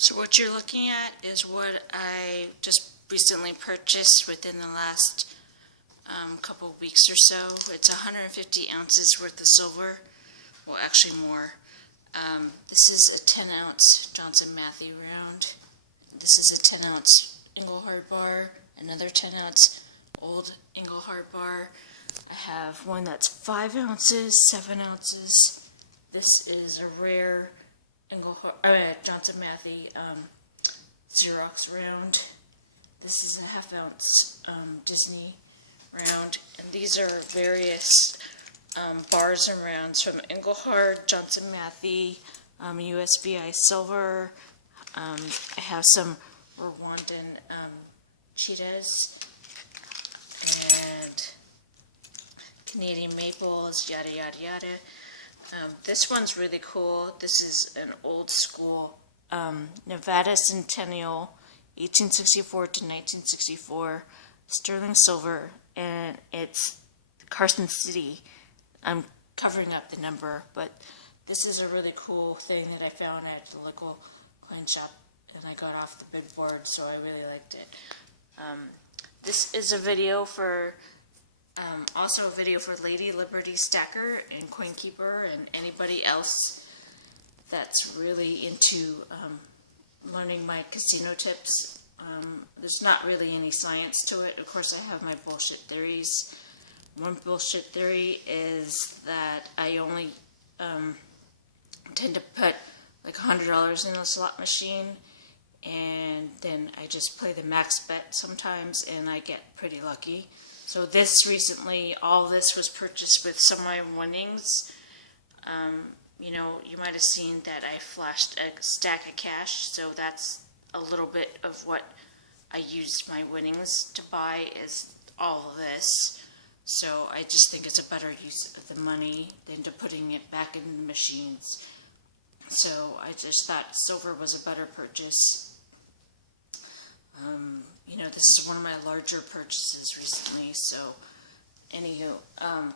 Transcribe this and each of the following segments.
So what you're looking at is what I just recently purchased within the last couple of weeks or so. It's 150 ounces worth of silver. Well, actually more. This is a 10 ounce Johnson Matthey round. This is a 10 ounce Engelhard bar, another 10 ounce old Engelhard bar. I have one that's 5 ounces, 7 ounces. This is a rare Johnson Matthey Xerox round. This is a half ounce Disney round, and these are various bars and rounds from Engelhard, Johnson Matthey, USVI silver. I have some Rwandan cheetahs and Canadian maples, yada yada yada. This one's really cool. This is an old school Nevada Centennial, 1864 to 1964, sterling silver, and it's Carson City. I'm covering up the number, but this is a really cool thing that I found at the local coin shop, and I got off the big board, so I really liked it. This is a video for also a video for Lady Liberty Stacker and Coin Keeper and anybody else that's really into learning my casino tips. There's not really any science to it. Of course, I have my bullshit theories. One bullshit theory is that I only tend to put like $100 in a slot machine, and then I just play the max bet sometimes, and I get pretty lucky. So this recently, all this was purchased with some of my winnings. You know, you might have seen that I flashed a stack of cash, so that's a little bit of what I used my winnings to buy, is all of this. So I just think it's a better use of the money than to putting it back in the machines. So I just thought silver was a better purchase. You know, this is one of my larger purchases recently. So anywho,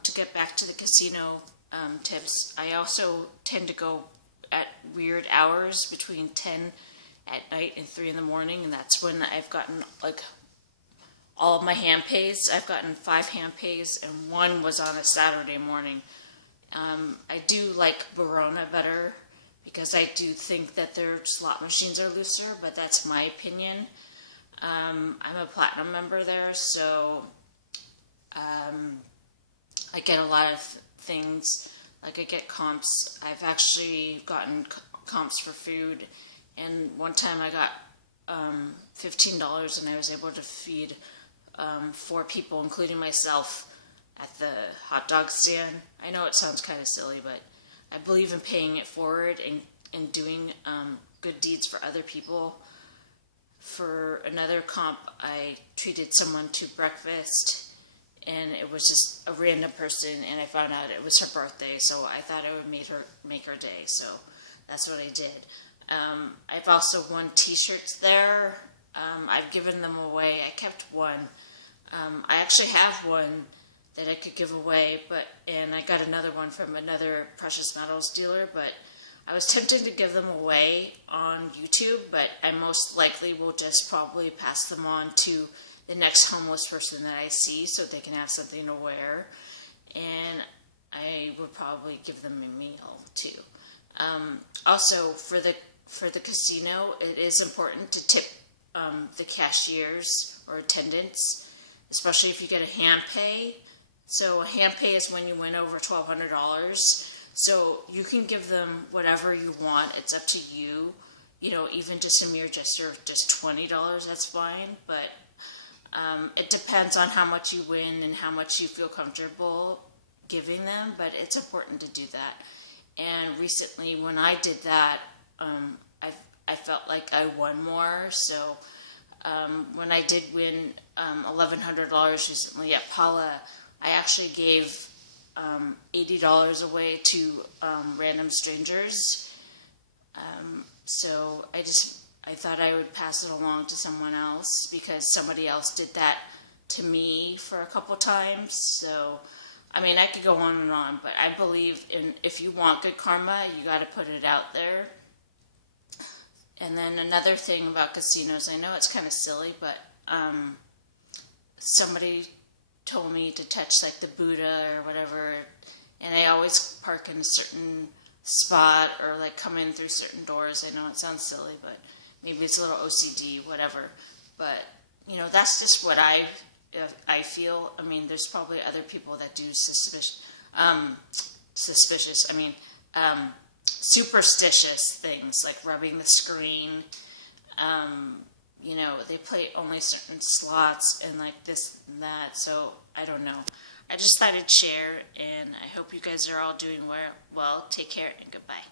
to get back to the casino tips, I also tend to go at weird hours between 10 at night and 3 in the morning, and that's when I've gotten like all of my hand pays. I've gotten 5 hand pays, and one was on a Saturday morning. I do like Verona better because I do think that their slot machines are looser, but that's my opinion. I'm a platinum member there, so I get a lot of things. Like I get comps. I've actually gotten comps for food, and one time I got $15, and I was able to feed 4 people, including myself, at the hot dog stand. I know it sounds kind of silly, but I believe in paying it forward and doing good deeds for other people. For another comp, I treated someone to breakfast, and it was just a random person, and I found out it was her birthday, so I thought I would make her day, so that's what I did. I've also won t-shirts there. I've given them away. I kept one. I actually have one that I could give away, and I got another one from another precious metals dealer, but I was tempted to give them away on YouTube, but I most likely will just probably pass them on to the next homeless person that I see so they can have something to wear, and I would probably give them a meal too. Also, for the casino, it is important to tip the cashiers or attendants, especially if you get a hand pay. So a hand pay is when you win over $1,200. So you can give them whatever you want. It's up to you. You know, even just a mere gesture of just $20, that's fine. But it depends on how much you win and how much you feel comfortable giving them. But it's important to do that. And recently, when I did that, I felt like I won more. So when I did win $1,100 recently at Paula, I actually gave $80 away to random strangers. So I thought I would pass it along to someone else because somebody else did that to me for a couple times. So I mean, I could go on, but I believe if you want good karma, you got to put it out there. And then another thing about casinos, I know it's kind of silly, but somebody told me to touch like the Buddha or whatever, and I always park in a certain spot or like come in through certain doors. I know it sounds silly, but maybe it's a little OCD, whatever. But you know, that's just what I feel. I mean, there's probably other people that do superstitious things like rubbing the screen. You know, they play only certain slots and like this and that. So I don't know. I just thought I'd share, and I hope you guys are all doing well. Take care and goodbye.